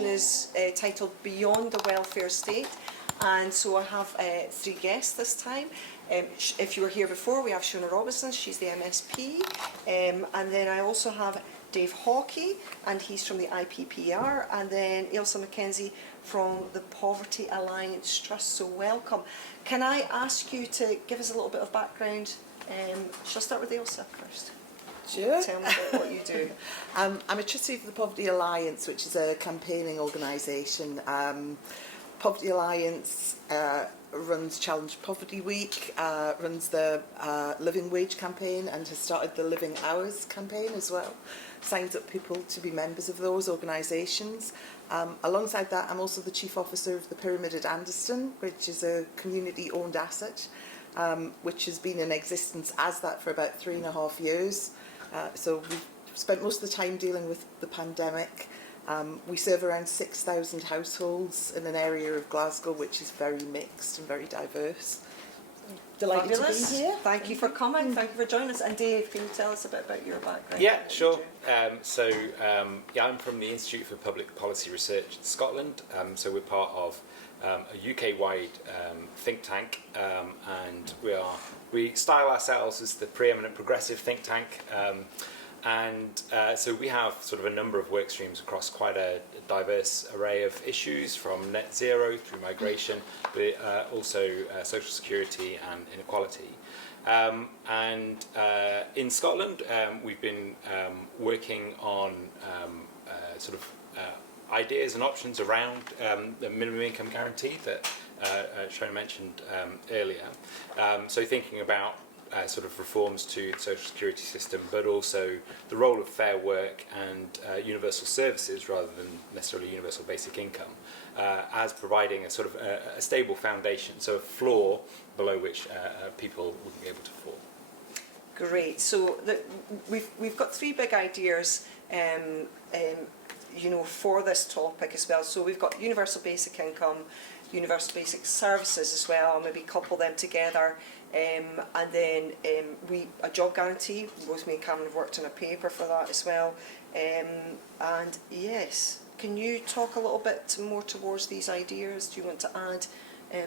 presentation is titled Beyond the Welfare State, and so I have 3 guests this time. If you were here before, we have Shona Robison, she's the MSP, and then I also have Dave Hawkey, and he's from the IPPR, and then Ailsa MacKenzie from the Poverty Alliance Trust. So welcome. Can I ask you to give us a little bit of background? Shall I start with Ailsa first? Sure. Tell me about what you do. I'm a trustee for the Poverty Alliance, which is a campaigning organisation. Poverty Alliance runs Challenge Poverty Week, runs the Living Wage campaign, and has started the Living Hours campaign as well. Signs up people to be members of those organisations. Alongside that, I'm also the Chief Officer of the Pyramid at Anderston, which is a community-owned asset, which has been in existence as that for about 3.5 years. So we've spent most of the time dealing with the pandemic. We serve around 6,000 households in an area of Glasgow which is very mixed and very diverse. Delighted Fabulous. to be here. Thank you for coming. Thank you for joining us. And Dave, can you tell us a bit about your background? Yeah, sure. I'm from the Institute for Public Policy Research in Scotland. So we're part of a UK-wide think tank, and we style ourselves as the preeminent progressive think tank. So we have sort of a number of work streams across quite a diverse array of issues, from net zero through migration, but also social security and inequality. In Scotland, we've been working on ideas and options around the minimum income guarantee that Shona mentioned earlier. So thinking about sort of reforms to the social security system, but also the role of fair work and universal services rather than necessarily universal basic income, as providing a sort of a stable foundation, so a floor below which people wouldn't be able to fall. Great. So we've got 3 big ideas, for this topic as well. So we've got universal basic income, universal basic services as well. I'll maybe couple them together. And then a job guarantee. Both me and Cameron have worked on a paper for that as well. And yes, can you talk a little bit more towards these ideas? Do you want to add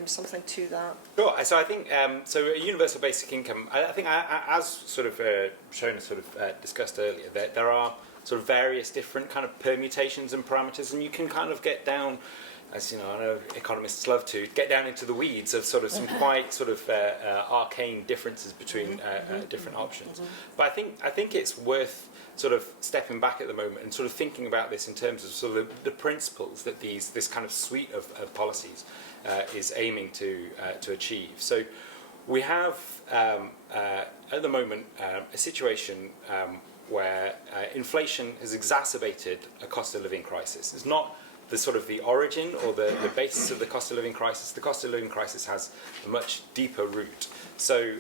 something to that? Sure. So I think so. A universal basic income. I think as sort of Shona sort of discussed earlier, that there are sort of various different kind of permutations and parameters, and you can kind of get down. As you know, I know economists love to get down into the weeds of sort of some quite sort of arcane differences between different options. But I think it's worth sort of stepping back at the moment and sort of thinking about this in terms of sort of the principles that this kind of suite of policies is aiming to achieve. So we have at the moment a situation where inflation has exacerbated a cost of living crisis. It's not the sort of the origin or the basis of the cost of living crisis. The cost of living crisis has a much deeper root. So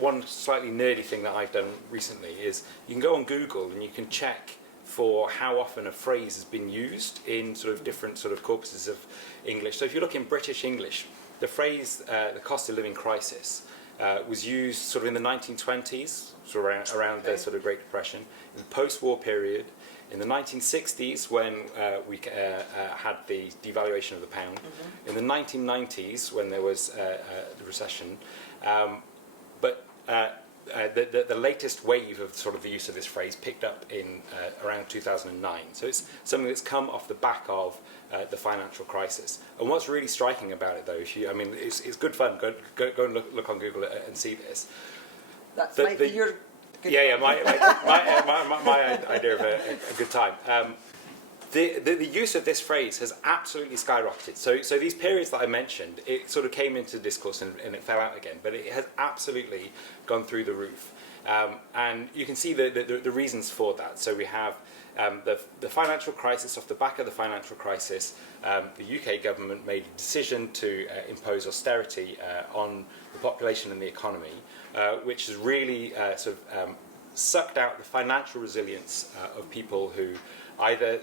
one slightly nerdy thing that I've done recently is you can go on Google and you can check for how often a phrase has been used in sort of different sort of corpuses of English. So if you look in British English, the phrase the cost of living crisis was used sort of in the 1920s, so around the sort of Great Depression, in the post-war period, in the 1960s when we had the devaluation of the pound, in the 1990s when there was the recession, but the latest wave of sort of the use of this phrase picked up in around 2009. So it's something that's come off the back of the financial crisis. And what's really striking about it, though, it's good fun. Go and look on Google and see this. That might be your. My idea of a good time. The use of this phrase has absolutely skyrocketed. So these periods that I mentioned, it sort of came into discourse and it fell out again, but it has absolutely gone through the roof. And you can see the reasons for that. So we have the financial crisis. Off the back of the financial crisis, the UK government made a decision to impose austerity on the population and the economy, which has really sucked out the financial resilience of people who either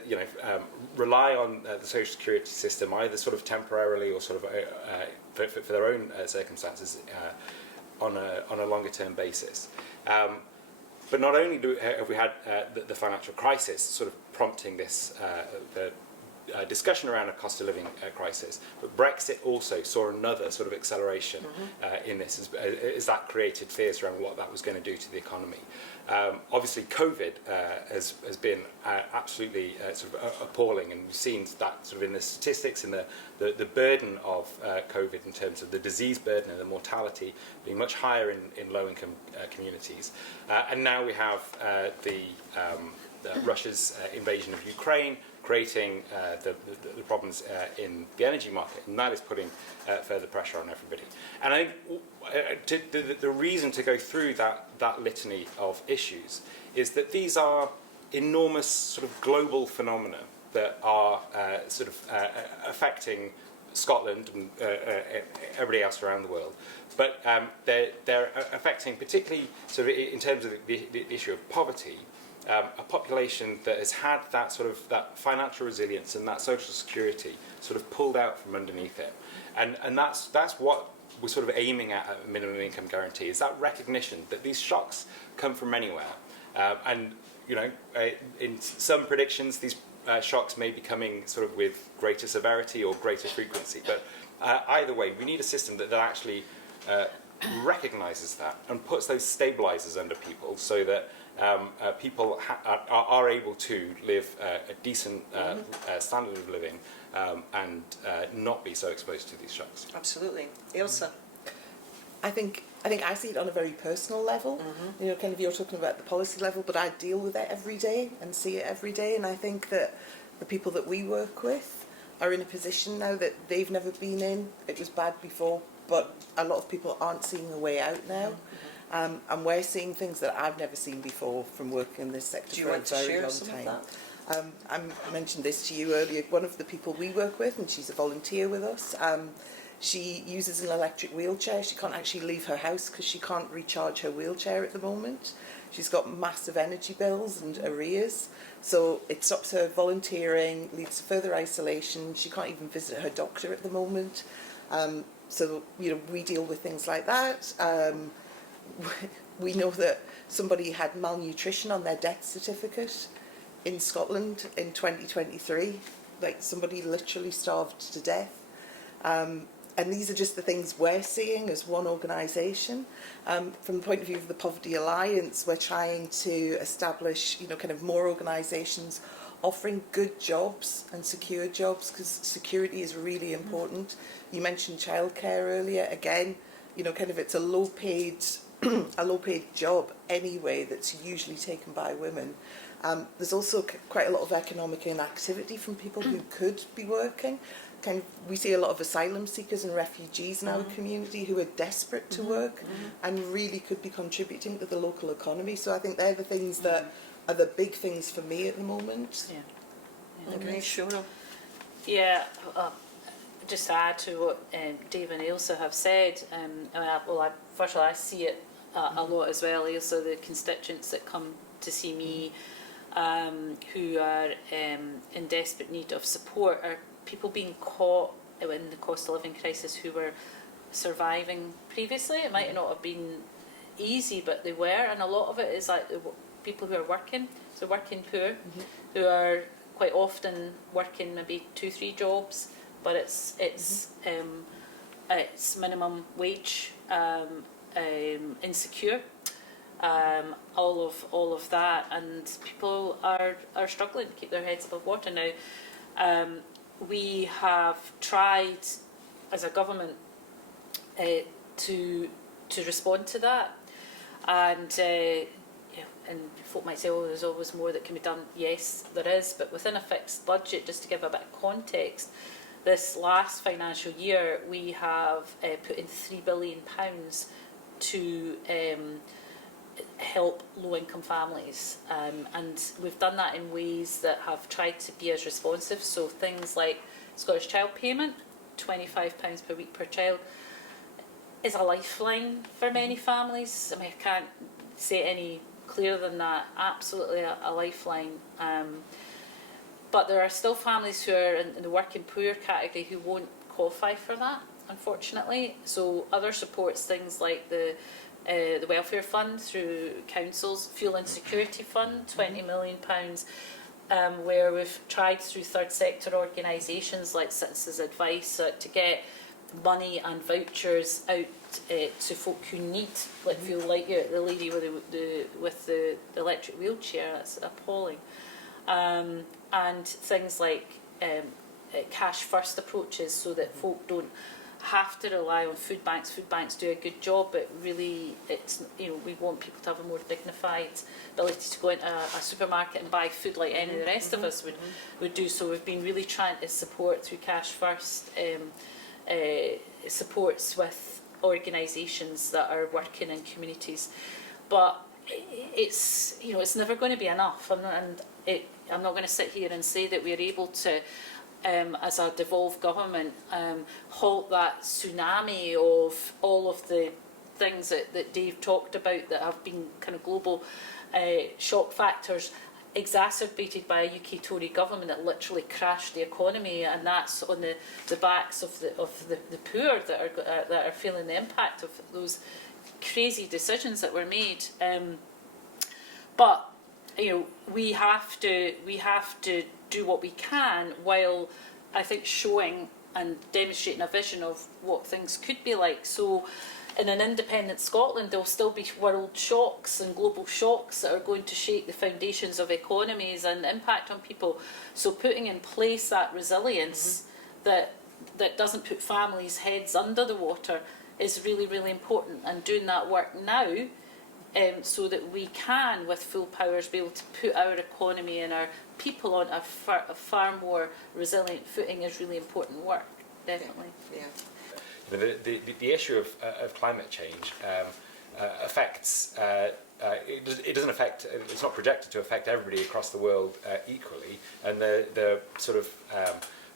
rely on the social security system, either sort of temporarily or sort of for their own circumstances on a longer term basis. But not only have we had the financial crisis sort of prompting this discussion around a cost of living crisis, but Brexit also saw another sort of acceleration in this as that created fears around what that was going to do to the economy. Obviously, COVID has been absolutely sort of appalling, and we've seen that sort of in the statistics and the burden of COVID in terms of the disease burden and the mortality being much higher in low-income communities. And now we have Russia's invasion of Ukraine, creating the problems in the energy market, and that is putting further pressure on everybody. And I think the reason to go through that litany of issues is that these are enormous sort of global phenomena that are sort of affecting Scotland and everybody else around the world. But they're affecting, particularly sort of in terms of the issue of poverty, a population that has had that sort of that financial resilience and that social security sort of pulled out from underneath it, and that's what we're sort of aiming at a minimum income guarantee, is that recognition that these shocks come from anywhere, and you know, in some predictions these shocks may be coming sort of with greater severity or greater frequency, but either way we need a system that actually recognises that and puts those stabilisers under people so that people are able to live a decent standard of living and not be so exposed to these shocks. Absolutely. Ailsa? I think I see it on a very personal level. You know, kind of you're talking about the policy level, but I deal with it every day and see it every day, and I think that the people that we work with are in a position now that they've never been in. It was bad before, but a lot of people aren't seeing a way out now. And we're seeing things that I've never seen before from working in this sector for a very long time. I mentioned this to you earlier. One of the people we work with, and she's a volunteer with us, she uses an electric wheelchair. She can't actually leave her house because she can't recharge her wheelchair at the moment. She's got massive energy bills and arrears. So it stops her volunteering, leads to further isolation. She can't even visit her doctor at the moment. So, you know, we deal with things like that. We know that somebody had malnutrition on their death certificate in Scotland in 2023. Like, somebody literally starved to death. And these are just the things we're seeing as one organisation. From the point of view of the Poverty Alliance, we're trying to establish, you know, kind of more organisations offering good jobs and secure jobs, because security is really important. You mentioned childcare earlier. Again, you know, kind of it's a low-paid job anyway that's usually taken by women. There's also quite a lot of economic inactivity from people who could be working. Kind of, we see a lot of asylum seekers and refugees in our community who are desperate to work and really could be contributing to the local economy. So I think they're the things that are the big things for me at the moment. Okay, Shona? Yeah, just to add to what Dave and Ailsa have said, first of all, I see it a lot as well. Ailsa, the constituents that come to see me who are in desperate need of support are people being caught in the cost of living crisis who were surviving previously. It might not have been easy, but they were, and a lot of it is like people who are working, so working poor, who are quite often working maybe 2-3 jobs, but it's minimum wage, insecure, all of that, and people are struggling to keep their heads above water now. We have tried as a government to respond to that, and and folk might say, oh, there's always more that can be done. Yes, there is, but within a fixed budget, just to give a bit of context, this last financial year we have put in £3 billion to help low-income families, and we've done that in ways that have tried to be as responsive. So things like Scottish Child Payment, £25 per week per child, is a lifeline for many families. I mean, I can't say it any clearer than that. Absolutely a lifeline. But there are still families who are in the working poor category who won't qualify for that, unfortunately. So other supports, things like the welfare fund through councils, fuel insecurity fund, £20 million, where we've tried through third sector organisations like Citizens Advice to get money and vouchers out to folk who need, like feel like the lady with the electric wheelchair. That's appalling. And things like cash first approaches, so that folk don't have to rely on food banks. Food banks do a good job, but really it's, you know, we want people to have a more dignified ability to go into a supermarket and buy food like any of the rest of us would do. So we've been really trying to support through cash first supports with organisations that are working in communities, but it's, you know, it's never going to be enough. I'm not going to sit here and say that we're able to, as a devolved government, halt that tsunami of all of the things that Dave talked about that have been kind of global shock factors, exacerbated by a UK Tory government that literally crashed the economy, and that's on the backs of the poor that are feeling the impact of those crazy decisions that were made. But you know, we have to do what we can, while I think showing and demonstrating a vision of what things could be like. So in an independent Scotland, there will still be world shocks and global shocks that are going to shake the foundations of economies and impact on people. So putting in place that resilience that doesn't put families' heads under the water is really, really important, and doing that work now, so that we can, with full powers, be able to put our economy and our people on a far more resilient footing is really important work, definitely. Yeah. The issue of climate change affects. It doesn't affect. It's not projected to affect everybody across the world equally, and the sort of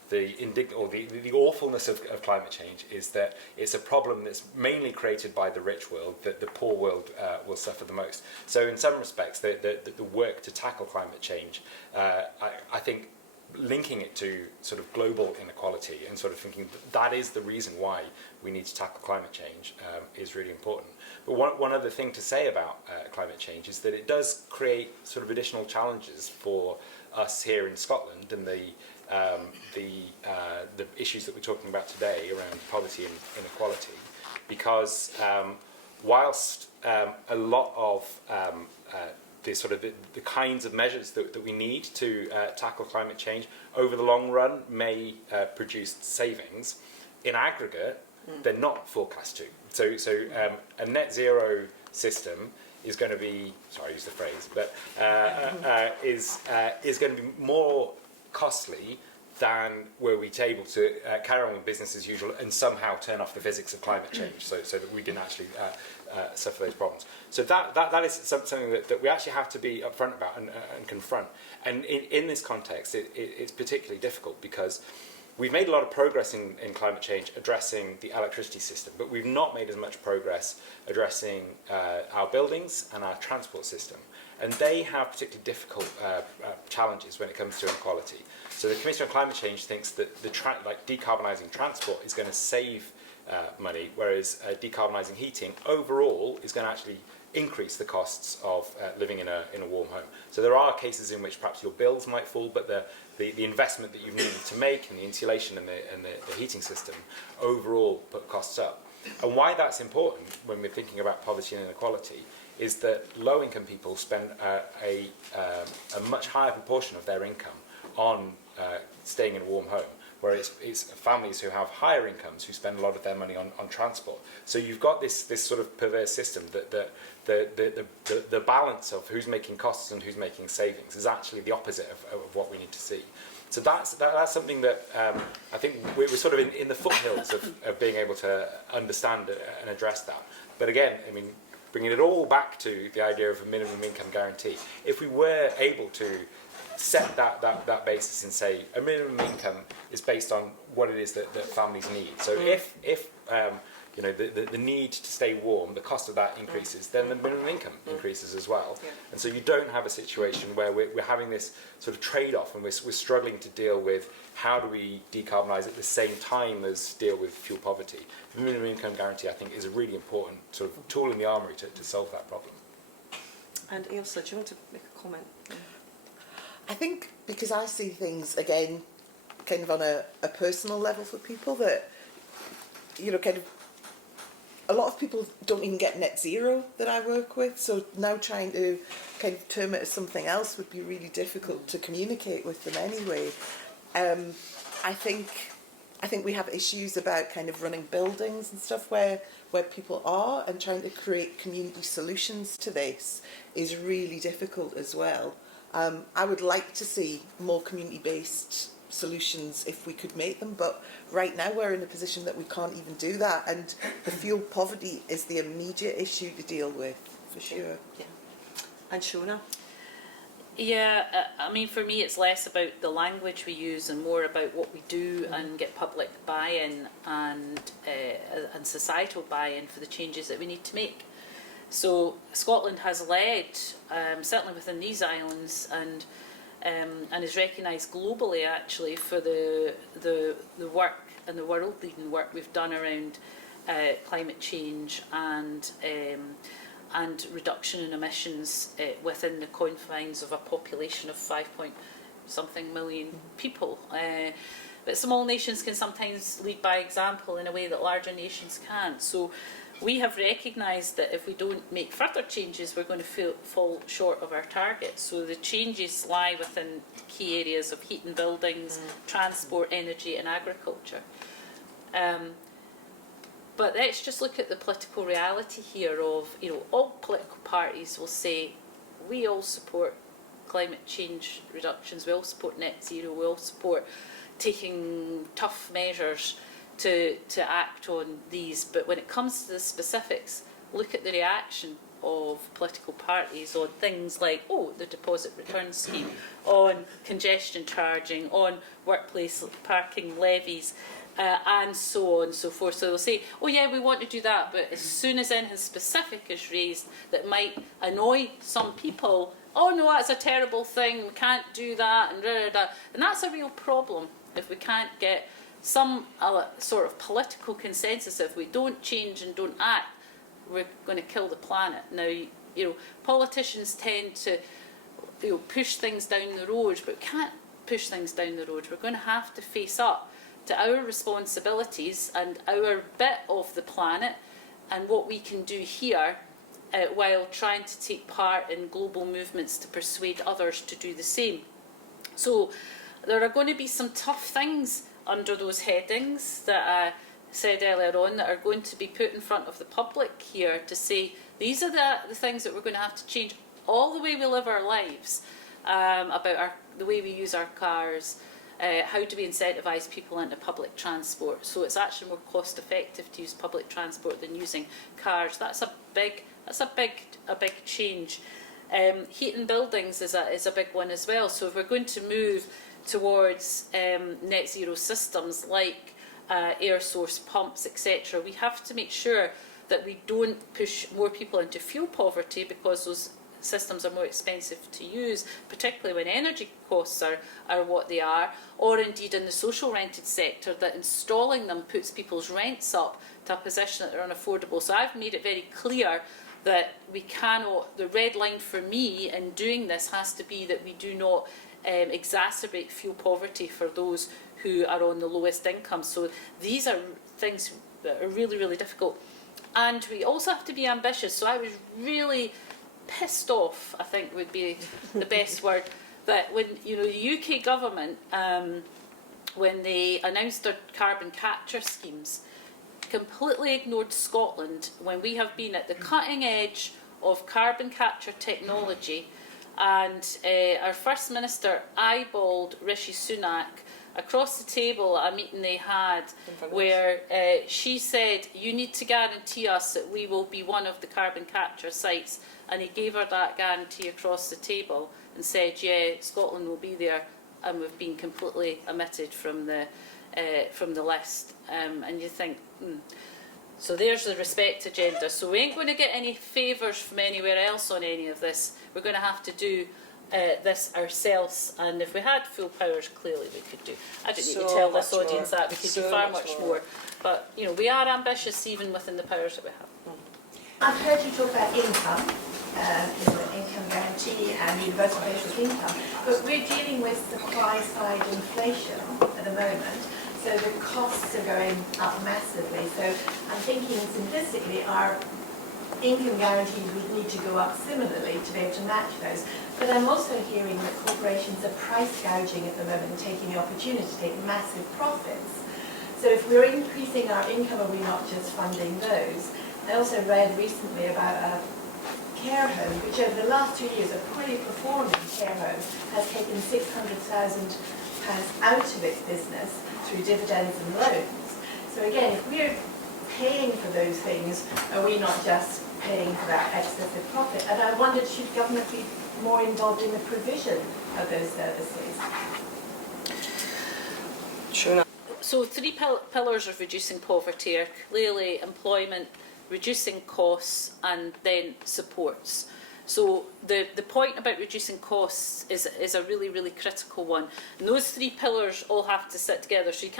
the awfulness of climate change is that it's a problem that's mainly created by the rich world, that the poor world will suffer the most. So in some respects, the work to tackle climate change, I think, linking it to sort of global inequality and sort of thinking that is the reason why we need to tackle climate change is really important. But one other thing to say about climate change is that it does create sort of additional challenges for us here in Scotland, and the issues that we're talking about today around poverty and inequality, because whilst a lot of the kinds of measures that we need to tackle climate change over the long run may produce savings, in aggregate they're not forecast to. So a net zero system is going to be, sorry I use the phrase, but is going to be more costly than were we able to carry on with business as usual and somehow turn off the physics of climate change, so that we didn't actually suffer those problems. So that is something that we actually have to be upfront about and confront. And in this context, it's particularly difficult because we've made a lot of progress in climate change addressing the electricity system, but we've not made as much progress addressing our buildings and our transport system. And they have particularly difficult challenges when it comes to inequality. So the Commission on Climate Change thinks that decarbonising transport is going to save money, whereas decarbonising heating overall is going to actually increase the costs of living in a warm home. So there are cases in which perhaps your bills might fall, but the investment that you've needed to make in the insulation and the heating system overall put costs up. And why that's important when we're thinking about poverty and inequality is that low-income people spend a much higher proportion of their income on staying in a warm home, whereas it's families who have higher incomes who spend a lot of their money on transport. So you've got this sort of perverse system that the balance of who's making costs and who's making savings is actually the opposite of what we need to see. So that's something that I think we're sort of in the foothills of being able to understand and address that. But again, I mean, bringing it all back to the idea of a minimum income guarantee, if we were able to set that basis and say a minimum income is based on what it is that families need. So if you know the need to stay warm, the cost of that increases, then the minimum income increases as well. Yeah. And so you don't have a situation where we're having this sort of trade-off and we're struggling to deal with how do we decarbonise at the same time as deal with fuel poverty. The minimum income guarantee, I think, is a really important sort of tool in the armoury to solve that problem. And Ailsa, do you want to make a comment? I think because I see things, again, kind of on a personal level for people that, you know, kind of, a lot of people don't even get net zero that I work with, so now trying to kind of term it as something else would be really difficult to communicate with them anyway. I think we have issues about kind of running buildings and stuff where people are, and trying to create community solutions to this is really difficult as well. I would like to see more community-based solutions if we could make them, but right now we're in a position that we can't even do that, and the fuel poverty is the immediate issue to deal with, for sure. Yeah. And Shona? Yeah, I mean, for me, it's less about the language we use and more about what we do and get public buy-in and societal buy-in for the changes that we need to make. So Scotland has led, certainly within these islands, and is recognised globally actually for the work and the world-leading work we've done around climate change and reduction in emissions within the confines of a population of 5-point-something million people. But small nations can sometimes lead by example in a way that larger nations can't. So we have recognised that if we don't make further changes, we're going to fall short of our target. So the changes lie within key areas of heating buildings, transport, energy and agriculture. But let's just look at the political reality here of, you know, all political parties will say, we all support climate change reductions, we all support net zero, we all support taking tough measures to act on these. But when it comes to the specifics, look at the reaction of political parties on things like, the deposit return scheme, on congestion charging, on workplace parking levies, and so on and so forth. So they'll say, yeah, we want to do that, but as soon as anything specific is raised that might annoy some people, no, that's a terrible thing, we can't do that, and and that's a real problem if we can't get some sort of political consensus. If we don't change and don't act, we're going to kill the planet. Now, you know, politicians tend to, you know, push things down the road, but we can't push things down the road. We're going to have to face up to our responsibilities and our bit of the planet and what we can do here, while trying to take part in global movements to persuade others to do the same. So there are going to be some tough things under those headings that I said earlier on that are going to be put in front of the public here to say, these are the things that we're going to have to change all the way we live our lives, about the way we use our cars. How do we incentivise people into public transport? So it's actually more cost effective to use public transport than using cars. That's a big change. Heating buildings is a big one as well. So if we're going to move towards net zero systems like air source pumps, etc., we have to make sure that we don't push more people into fuel poverty, because those systems are more expensive to use, particularly when energy costs are what they are, or indeed in the social rented sector, that installing them puts people's rents up to a position that they're unaffordable. So I've made it very clear that we cannot, the red line for me in doing this has to be that we do not exacerbate fuel poverty for those who are on the lowest income. So these are things that are really, really difficult. And we also have to be ambitious. So I was really pissed off, I think would be the best word, that when, you know, the UK government, when they announced their carbon capture schemes, completely ignored Scotland when we have been at the cutting edge of carbon capture technology. And our First Minister eyeballed Rishi Sunak across the table at a meeting they had, where she said, you need to guarantee us that we will be one of the carbon capture sites. And he gave her that guarantee across the table and said, yeah, Scotland will be there, and we've been completely omitted from the list. And you think, so there's the respect agenda. So we ain't going to get any favours from anywhere else on any of this. We're going to have to do this ourselves, and if we had full powers, clearly we could do. I don't need to tell this audience that we could do far much more. But you know, we are ambitious even within the powers that we have. I've heard you talk about income income guarantee and universal basic income, but we're dealing with supply side inflation at the moment, so the costs are going up massively. So I'm thinking simplistically our income guarantees would need to go up similarly to be able to match those. But I'm also hearing that corporations are price gouging at the moment and taking the opportunity to take massive profits. So if we're increasing our income, are we not just funding those? I also read recently about a care home, which over the last 2 years, a poorly performing care home, has taken £600,000 out of its business through dividends and loans. So again, if we're paying for those things, are we not just paying for that excessive profit? And I wondered, should government be more involved in the provision of those services? Shona. So three pillars of reducing poverty are clearly employment, reducing costs, and then supports. So the point about reducing costs is a really, really critical one. And those three pillars all have to sit together. So you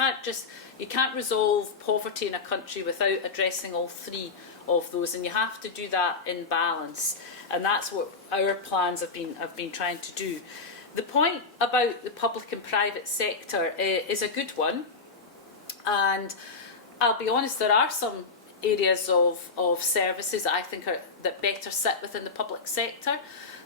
can't resolve poverty in a country without addressing all three of those, and you have to do that in balance. And that's what our plans have been trying to do. The point about the public and private sector is a good one. And I'll be honest, there are some areas of services that I think that better sit within the public sector.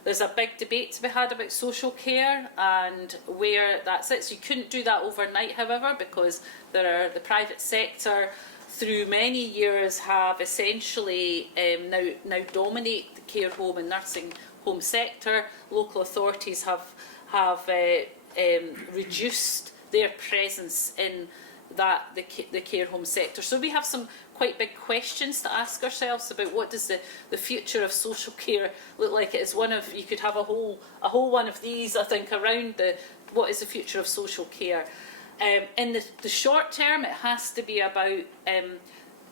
There's a big debate to be had about social care and where that sits. You couldn't do that overnight, however, because the private sector through many years have essentially now dominate the care home and nursing home sector. Local authorities have reduced their presence in the care home sector. So we have some quite big questions to ask ourselves about what does the future of social care look like. It is one of, you could have a whole one of these, I think, around what is the future of social care. In the short term, it has to be about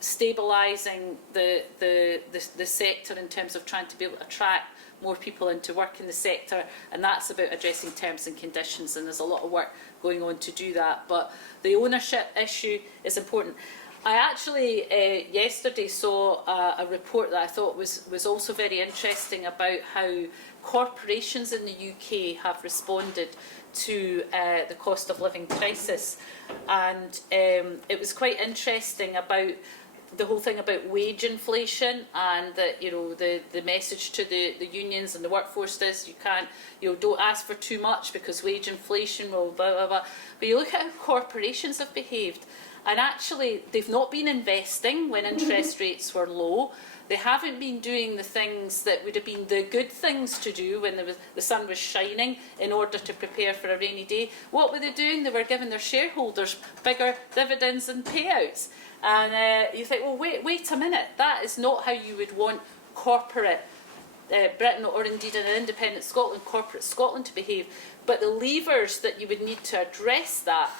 stabilising the sector in terms of trying to be able to attract more people into work in the sector, and that's about addressing terms and conditions, and there's a lot of work going on to do that. But the ownership issue is important. I actually yesterday saw a report that I thought was also very interesting about how corporations in the UK have responded to the cost of living crisis, and it was quite interesting about the whole thing about wage inflation, and that the message to the unions and the workforce is don't ask for too much because wage inflation will blah blah blah. But you look at how corporations have behaved, and actually they've not been investing when interest rates were low. They haven't been doing the things that would have been the good things to do when the sun was shining in order to prepare for a rainy day. What were they doing? They were giving their shareholders bigger dividends and payouts. And you think, well, wait a minute, that is not how you would want corporate Britain, or indeed in an independent Scotland, corporate Scotland to behave. But the levers that you would need to address that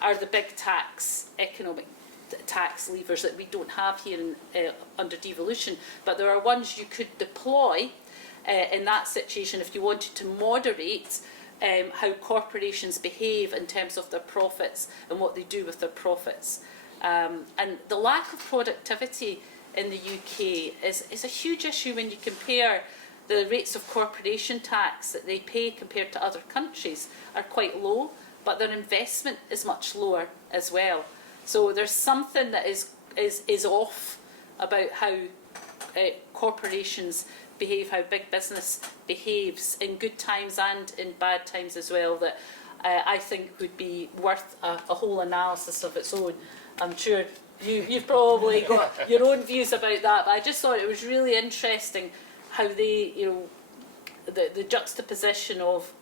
are the big economic tax levers that we don't have here under devolution. But there are ones you could deploy in that situation if you wanted to moderate how corporations behave in terms of their profits and what they do with their profits. And the lack of productivity in the UK is a huge issue when you compare the rates of corporation tax that they pay compared to other countries are quite low, but their investment is much lower as well. So there's something that is off about how corporations behave, how big business behaves in good times and in bad times as well, that I think would be worth a whole analysis of its own. I'm sure you've probably got your own views about that, but I just thought it was really interesting how they, the juxtaposition of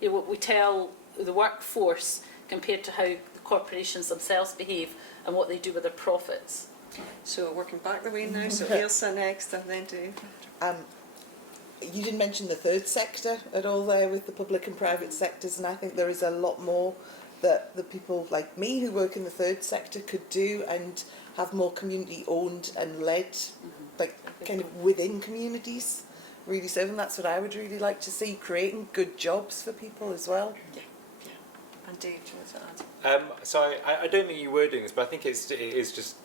what we tell the workforce compared to how the corporations themselves behave and what they do with their profits. So working back the way now, so Ailsa next and then Dave. You didn't mention the third sector at all there with the public and private sectors, and I think there is a lot more that the people like me who work in the third sector could do and have more community owned and led, like kind of within communities, really serving. That's what I would really like to see, creating good jobs for people as well. Yeah. And Dave, do you want to add? So I don't think you were doing this, but I think it is just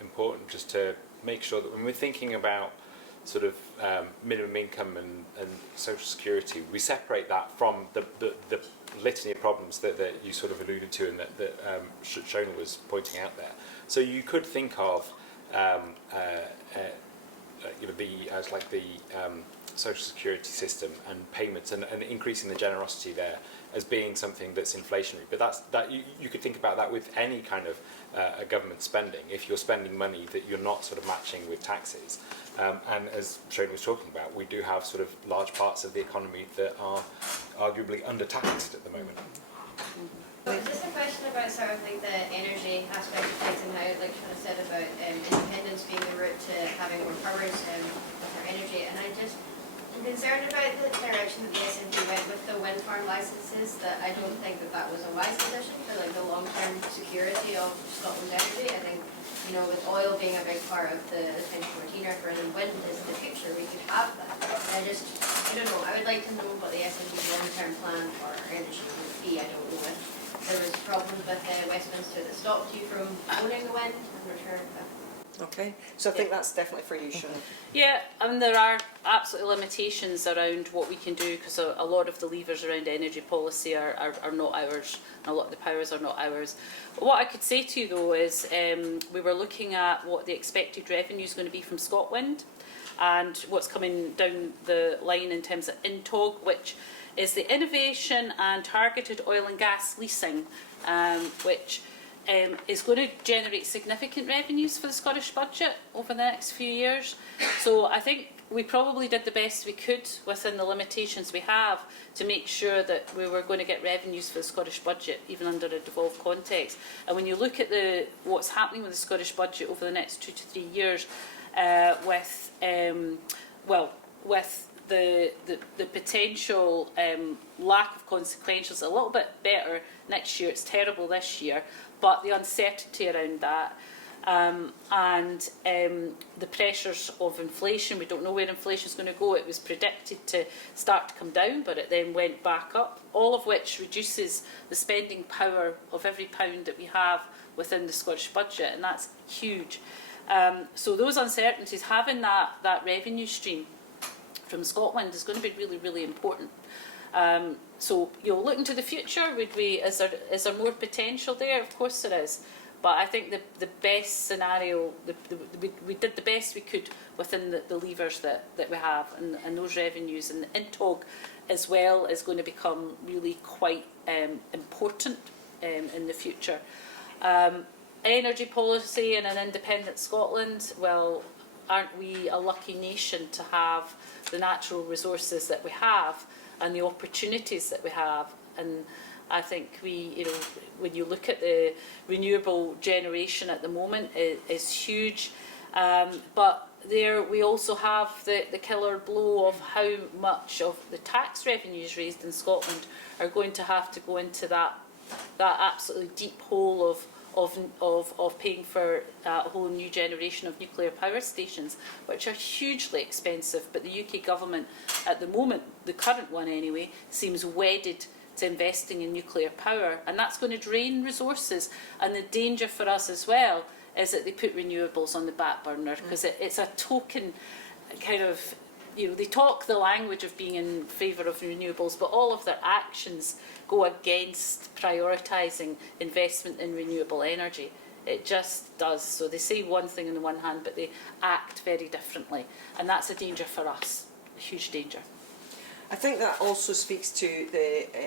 important just to make sure that when we're thinking about sort of minimum income and social security, we separate that from the litany of problems that you sort of alluded to and that Shona was pointing out there. So you could think of the social security system and payments and increasing the generosity there as being something that's inflationary. But you could think about that with any kind of government spending. If you're spending money that you're not sort of matching with taxes, and as Shona was talking about, we do have sort of large parts of the economy that are arguably under-taxed at the moment. Just a question about sort of like the energy aspect of things and how, like Shona said, about independence being the route to having more powers with our energy. And I'm concerned about the direction that the SNP went with the wind farm licences, that I don't think that was a wise decision for like the long-term security of Scotland's energy. I think, with oil being a big part of the 2014 referendum, wind is the future, we could have that. And I don't know, I would like to know what the SNP's long-term plan for our energy would be. I don't know if there was problems with Westminster that stopped you from owning the wind. I'm not sure. Okay, so I think that's definitely for you, Shona. Yeah, there are absolutely limitations around what we can do, because a lot of the levers around energy policy are not ours, and a lot of the powers are not ours. But what I could say to you though is we were looking at what the expected revenue is going to be from ScotWind and what's coming down the line in terms of INTOG, which is the Innovation and Targeted Oil and Gas Leasing, which is going to generate significant revenues for the Scottish budget over the next few years. So I think we probably did the best we could within the limitations we have to make sure that we were going to get revenues for the Scottish budget, even under a devolved context. And when you look at what's happening with the Scottish budget over the next 2 to 3 years, with the potential lack of consequentials, a little bit better next year, it's terrible this year, but the uncertainty around that and the pressures of inflation, we don't know where inflation is going to go. It was predicted to start to come down, but it then went back up, all of which reduces the spending power of every pound that we have within the Scottish budget, and that's huge. So those uncertainties, having that revenue stream from ScotWind is going to be really, really important. So looking to the future, is there more potential there? Of course there is, but I think the best scenario, we did the best we could within the levers that we have, and those revenues, and the INTOG as well is going to become really quite important in the future. Energy policy in an independent Scotland, well, aren't we a lucky nation to have the natural resources that we have and the opportunities that we have? And I think when you look at the renewable generation at the moment, it is huge. But there we also have the killer blow of how much of the tax revenues raised in Scotland are going to have to go into that absolutely deep hole of paying for a whole new generation of nuclear power stations, which are hugely expensive. But the UK government at the moment, the current one anyway, seems wedded to investing in nuclear power, and that's going to drain resources. And the danger for us as well is that they put renewables on the back burner, because it's a token kind of, they talk the language of being in favour of renewables, but all of their actions go against prioritising investment in renewable energy. It just does. So they say one thing on the one hand, but they act very differently, and that's a danger for us, a huge danger. I think that also speaks to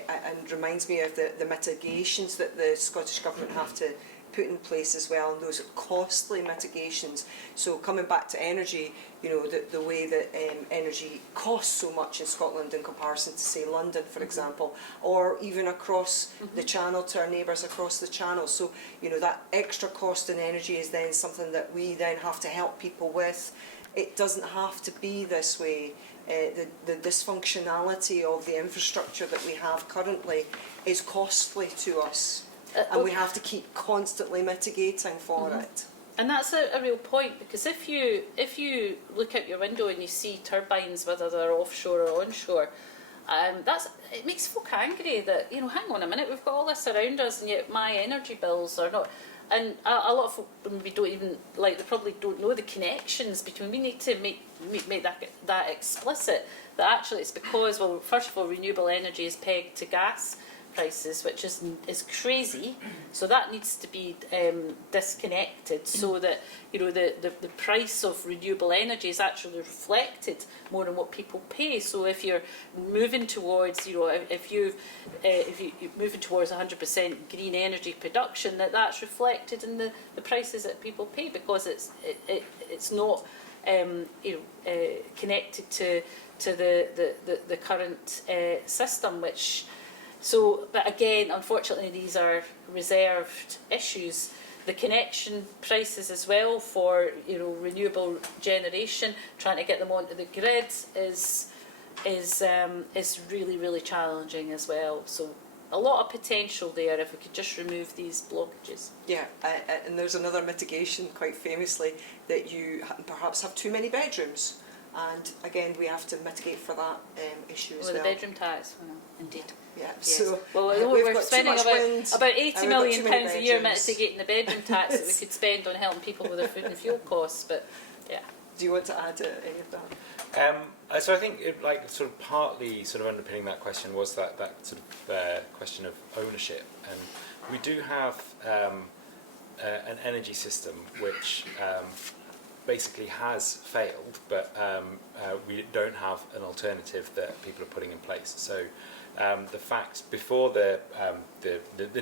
and reminds me of the mitigations that the Scottish Government have to put in place as well, and those costly mitigations. So coming back to energy, the way that energy costs so much in Scotland in comparison to, say, London, for example, or even across the Channel to our neighbours across the Channel. So, that extra cost in energy is then something that we then have to help people with. It doesn't have to be this way. The dysfunctionality of the infrastructure that we have currently is costly to us. And we have to keep constantly mitigating for it. And that's a real point, because if you look out your window and you see turbines, whether they're offshore or onshore, it makes folk angry that, hang on a minute, we've got all this around us and yet my energy bills are not. and a lot of folk maybe don't even, like, they probably don't know the connections between. We need to make that explicit, that actually it's because, well, first of all, renewable energy is pegged to gas prices, which is crazy. So that needs to be disconnected, so that, you know, the price of renewable energy is actually reflected more in what people pay. So if you're moving towards, you know, if you're moving towards 100% green energy production, that's reflected in the prices that people pay, because it's not connected to the current system, which. So, but again, unfortunately, these are reserved issues. The connection prices as well for, you know, renewable generation, trying to get them onto the grid is really, really challenging as well. So, a lot of potential there if we could just remove these blockages. Yeah, and there's another mitigation, quite famously, that you perhaps have too many bedrooms. And again, we have to mitigate for that issue as well. The bedroom tax, well, indeed. Yeah, yes. so well, we've we're got spending too much wind, about £80 million a year bedrooms. mitigating the bedroom tax that we could spend on helping people with their food and fuel costs. But yeah. Do you want to add any of that? So I think like sort of partly sort of underpinning that question was that sort of question of ownership, and we do have an energy system which basically has failed, but we don't have an alternative that people are putting in place. So the fact before the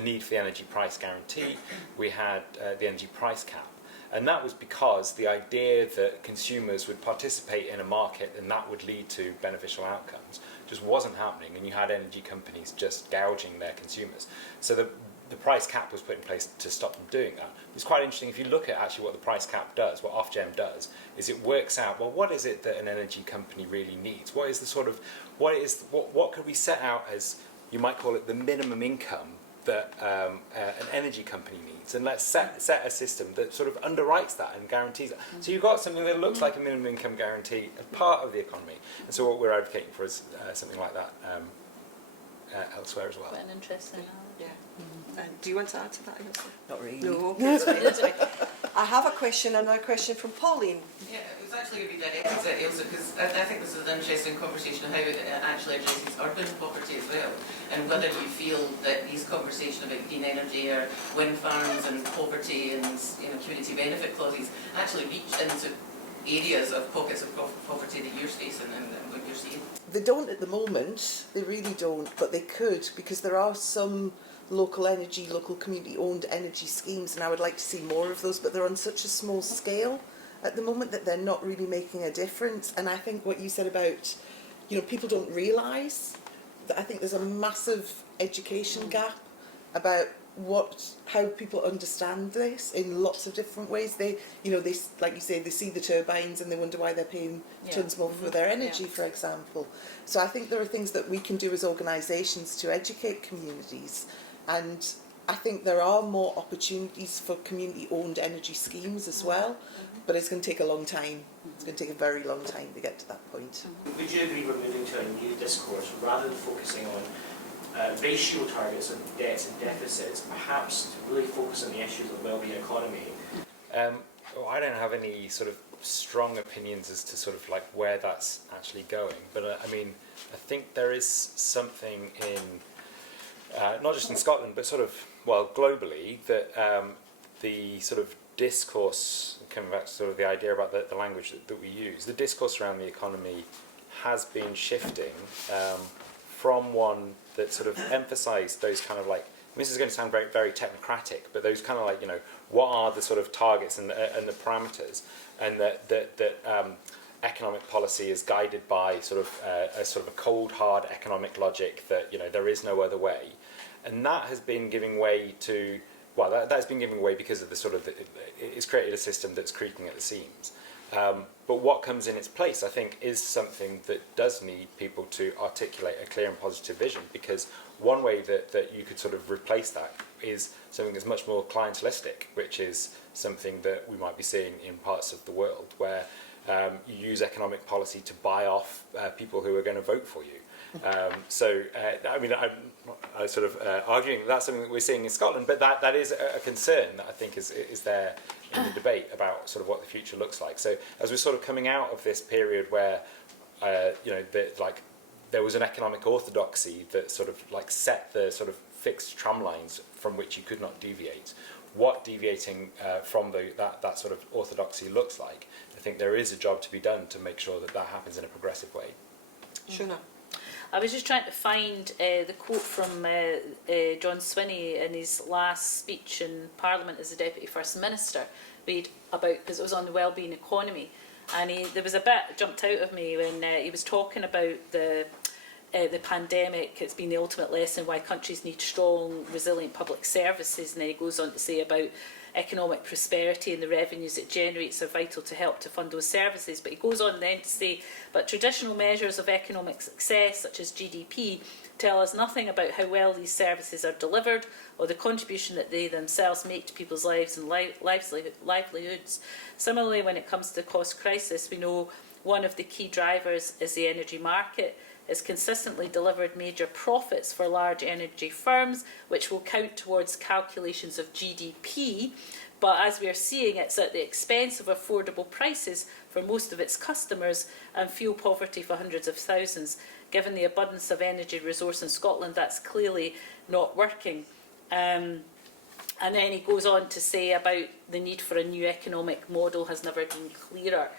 need for the energy price guarantee, we had the energy price cap. And that was because the idea that consumers would participate in a market and that would lead to beneficial outcomes just wasn't happening, and you had energy companies just gouging their consumers. So the price cap was put in place to stop them doing that. It's quite interesting if you look at actually what the price cap does, what Ofgem does, is it works out, well, what is it that an energy company really needs? What is the sort of, what could we set out as, you might call it the minimum income that an energy company needs, and let's set a system that sort of underwrites that and guarantees it. So you've got something that looks like a minimum income guarantee as part of the economy, and so what we're advocating for is something like that elsewhere as well. Quite an interesting. Yeah. Do you want to add to that, Ailsa? Not really. No, okay, that's fine, that's fine. I have a question, another question from Pauline. Yeah, it was actually going to be directed at Ailsa, because I think this is an interesting conversation of how it actually addresses urban poverty as well, and whether you feel that these conversations about green energy or wind farms and poverty and, you know, community benefit clauses actually reach into areas of pockets of poverty that you're facing and what you're seeing. They don't at the moment, they really don't, but they could, because there are some local community-owned energy schemes, and I would like to see more of those, but they're on such a small scale at the moment that they're not really making a difference. And I think what you said about, you know, people don't realise that, I think there's a massive education gap about how people understand this in lots of different ways. They, you know, they, like you say, they see the turbines and they wonder why they're paying tons more for their energy, for example. So I think there are things that we can do as organisations to educate communities, and I think there are more opportunities for community-owned energy schemes as well, but it's going to take a long time. It's going to take a very long time to get to that point. Would you agree we're moving to a new discourse, rather than focusing on ratio targets of debts and deficits, perhaps to really focus on the issues of the wellbeing economy? Well, I don't have any sort of strong opinions as to sort of like where that's actually going, but I mean, I think there is something in, not just in Scotland, but sort of, well, globally, that the sort of discourse, coming back to sort of the idea about the language that we use, the discourse around the economy has been shifting from one that sort of emphasised those kind of like, this is going to sound very, very technocratic, but those kind of like, you know, what are the sort of targets and the parameters, and that economic policy is guided by sort of a cold, hard economic logic that, you know, there is no other way, and that has been giving way to, well, that's been giving way because of the sort of, it's created a system that's creaking at the seams. But what comes in its place, I think, is something that does need people to articulate a clear and positive vision, because one way that you could sort of replace that is something that's much more clientelistic, which is something that we might be seeing in parts of the world where you use economic policy to buy off people who are going to vote for you. I mean, sort of arguing that that's something that we're seeing in Scotland, but that is a concern that I think is there in the debate about sort of what the future looks like. So as we're sort of coming out of this period where there was an economic orthodoxy that sort of like set the sort of fixed tram lines from which you could not deviate, what deviating from that sort of orthodoxy looks like, I think there is a job to be done to make sure that happens in a progressive way. Shona. I was just trying to find the quote from John Swinney in his last speech in Parliament as the Deputy First Minister, because it was on the wellbeing economy, and there was a bit that jumped out of me when he was talking about the pandemic. It's been the ultimate lesson why countries need strong, resilient public services, and then he goes on to say about economic prosperity and the revenues it generates are vital to help to fund those services. But he goes on then to say, but traditional measures of economic success, such as GDP, tell us nothing about how well these services are delivered or the contribution that they themselves make to people's lives and livelihoods. Similarly, when it comes to the cost crisis, we know one of the key drivers is the energy market. It's consistently delivered major profits for large energy firms, which will count towards calculations of GDP. But as we are seeing, it's at the expense of affordable prices for most of its customers and fuel poverty for hundreds of thousands. Given the abundance of energy resource in Scotland, that's clearly not working. And then he goes on to say about the need for a new economic model has never been clearer,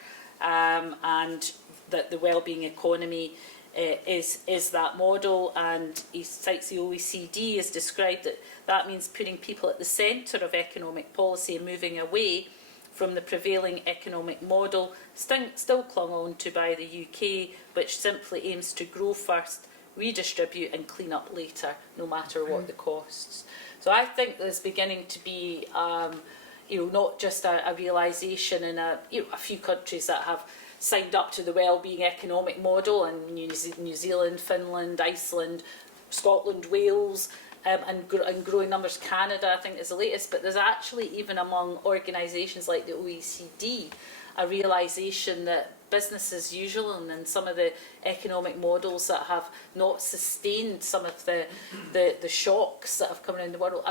and that the wellbeing economy is that model, and he cites the OECD as described that means putting people at the centre of economic policy and moving away from the prevailing economic model still clung on to by the UK, which simply aims to grow first, redistribute and clean up later, no matter what the costs. So I think there's beginning to be not just a realisation in a few countries that have signed up to the wellbeing economic model, and New Zealand, Finland, Iceland, Scotland, Wales, and growing numbers. Canada, I think, is the latest. But there's actually, even among organisations like the OECD, a realisation that business as usual and some of the economic models that have not sustained some of the shocks that have come around the world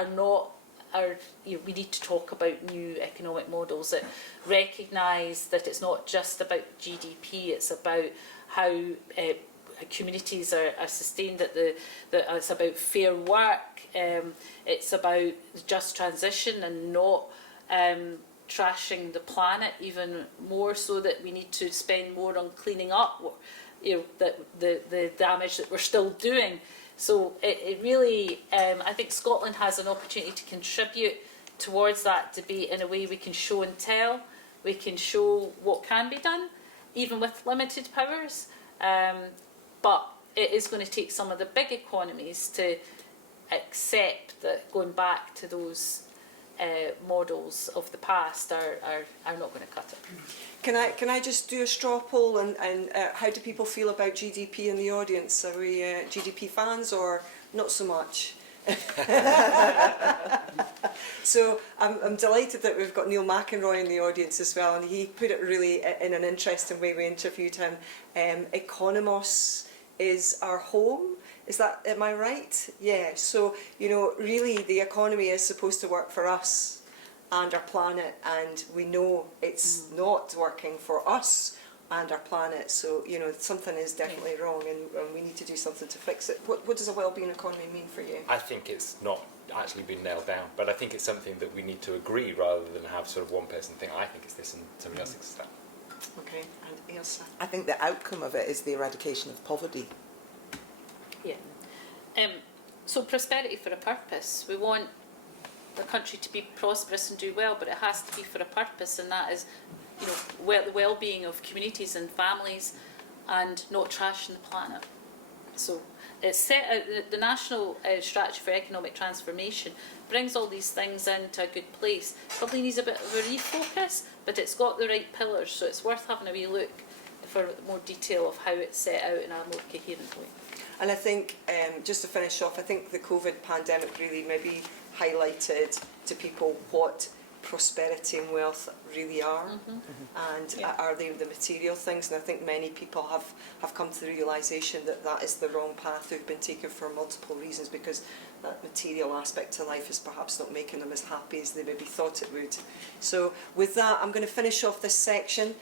we need to talk about new economic models that recognise that it's not just about GDP, it's about how communities are sustained, that it's about fair work, it's about just transition and not trashing the planet even more, so that we need to spend more on cleaning up the damage that we're still doing. So it really, I think Scotland has an opportunity to contribute towards that debate in a way we can show and tell. We can show what can be done, even with limited powers. But it is going to take some of the big economies to accept that going back to those models of the past are not going to cut it. Can I just do a straw poll, and how do people feel about GDP in the audience? Are we GDP fans or not so much? So I'm delighted that we've got Neil McEnroy in the audience as well, and he put it really in an interesting way. We interviewed him. Economos is our home. Am I right? Yeah. So really, the economy is supposed to work for us and our planet, and we know it's not working for us and our planet. So something is definitely wrong, and we need to do something to fix it. What does a wellbeing economy mean for you? I think it's not actually been nailed down, but I think it's something that we need to agree rather than have sort of one person think, I think it's this and somebody else thinks it's that. Okay, and Ailsa? I think the outcome of it is the eradication of poverty. Yeah. So prosperity for a purpose. We want the country to be prosperous and do well, but it has to be for a purpose, and that is, the well-being of communities and families, and not trashing the planet. So it's set out, the National Strategy for Economic Transformation brings all these things into a good place. Probably needs a bit of a refocus, but it's got the right pillars, so it's worth having a wee look for more detail of how it's set out in a more coherent way. And I think, just to finish off, I think the COVID pandemic really maybe highlighted to people what prosperity and wealth really are, and Yeah. are they the material things? And I think many people have come to the realisation that that is the wrong path they've been taken for multiple reasons, because that material aspect to life is perhaps not making them as happy as they maybe thought it would. So with that, I'm going to finish off this section.